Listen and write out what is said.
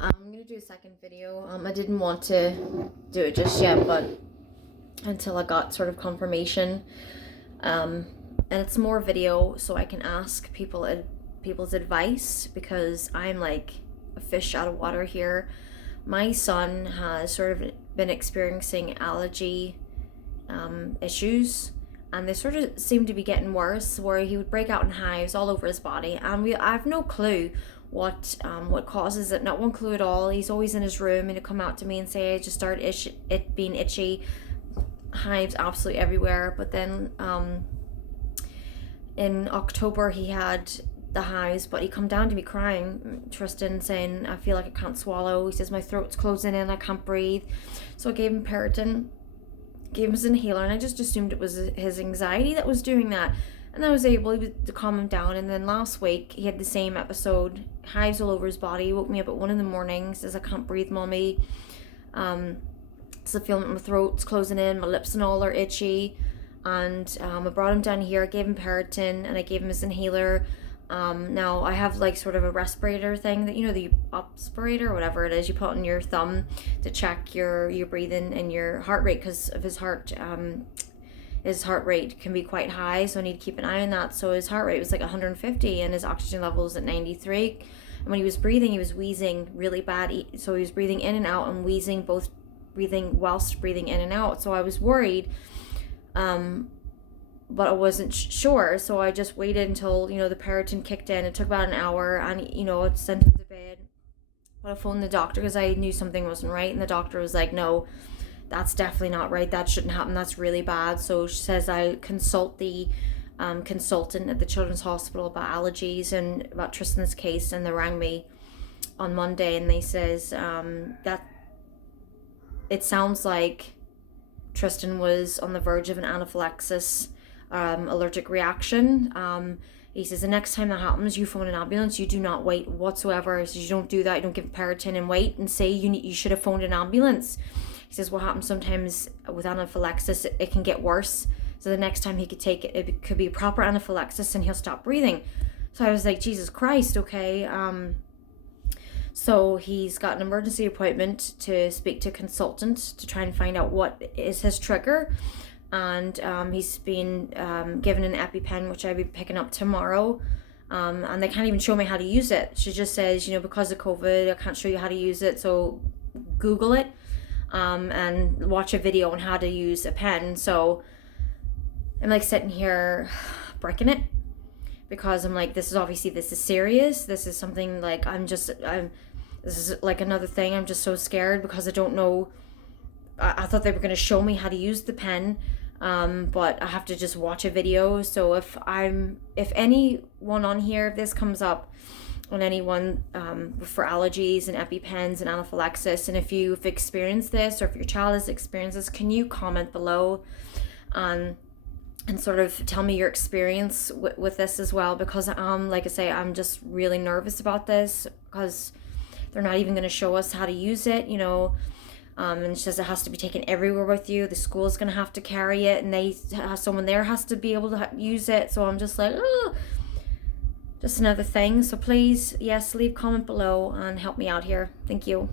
I'm gonna do a second video. I didn't want to do it just yet, but until I got sort of confirmation. And it's more video so I can ask people's advice, because I'm like a fish out of water here. My son has sort of been experiencing allergy issues, and they sort of seem to be getting worse, where he would break out in hives all over his body, and I have no clue what causes it. Not one clue at all. He's always in his room and he'd come out to me and say, I just started it being itchy, hives absolutely everywhere. But then in October he had the hives, but he come down to me crying, Tristan, saying, I feel like I can't swallow. He says my throat's closing in, I can't breathe. So I gave him Periton, gave him his inhaler, and I just assumed it was his anxiety that was doing that. And I was able to calm him down. And then last week he had the same episode, hives all over his body. He woke me up at 1 a.m, says, I can't breathe, mommy. So I feel my throat's closing in, my lips and all are itchy. And I brought him down here, I gave him Periton, and I gave him his inhaler. Now I have like sort of a respirator thing that, you know, the aspirator or whatever it is you put on your thumb to check your breathing and your heart rate, because of his heart rate can be quite high, so I need to keep an eye on that. So his heart rate was like 150 and his oxygen level was at 93. And when he was breathing, he was wheezing really bad. So he was breathing in and out and wheezing, both breathing whilst breathing in and out. So I was worried, but I wasn't sure. So I just waited until, you know, the Periton kicked in. It took about an hour, and, you know, I sent him to bed. But I phoned the doctor because I knew something wasn't right, and the doctor was like, no, that's definitely not right. That shouldn't happen. That's really bad. So she says I consult the consultant at the Children's Hospital about allergies and about Tristan's case. And they rang me on Monday, and they says that it sounds like Tristan was on the verge of an anaphylaxis allergic reaction. He says the next time that happens, you phone an ambulance. You do not wait whatsoever. He says you don't do that. You don't give Periton and wait and say you should have phoned an ambulance. He says what happens sometimes with anaphylaxis, it can get worse. So the next time he could take it, it could be proper anaphylaxis and he'll stop breathing. So I was like, Jesus Christ, okay. So he's got an emergency appointment to speak to a consultant to try and find out what is his trigger. And he's been given an EpiPen, which I'll be picking up tomorrow. And they can't even show me how to use it. She just says, you know, because of COVID, I can't show you how to use it. So Google it. And watch a video on how to use a pen. So I'm like sitting here breaking it, because I'm like, this is serious. This is something like, this is like another thing. I'm just so scared because I don't know. I thought they were going to show me how to use the pen, but I have to just watch a video. So if anyone on here, if this comes up on anyone for allergies and EpiPens and anaphylaxis, and if you've experienced this, or if your child has experienced this, can you comment below and sort of tell me your experience with this as well? Because like I say, I'm just really nervous about this, because they're not even going to show us how to use it, you know. And it says it has to be taken everywhere with you. The school's going to have to carry it, and someone there has to be able to use it. So I'm just like, oh, just another thing. So please, yes, leave a comment below and help me out here. Thank you.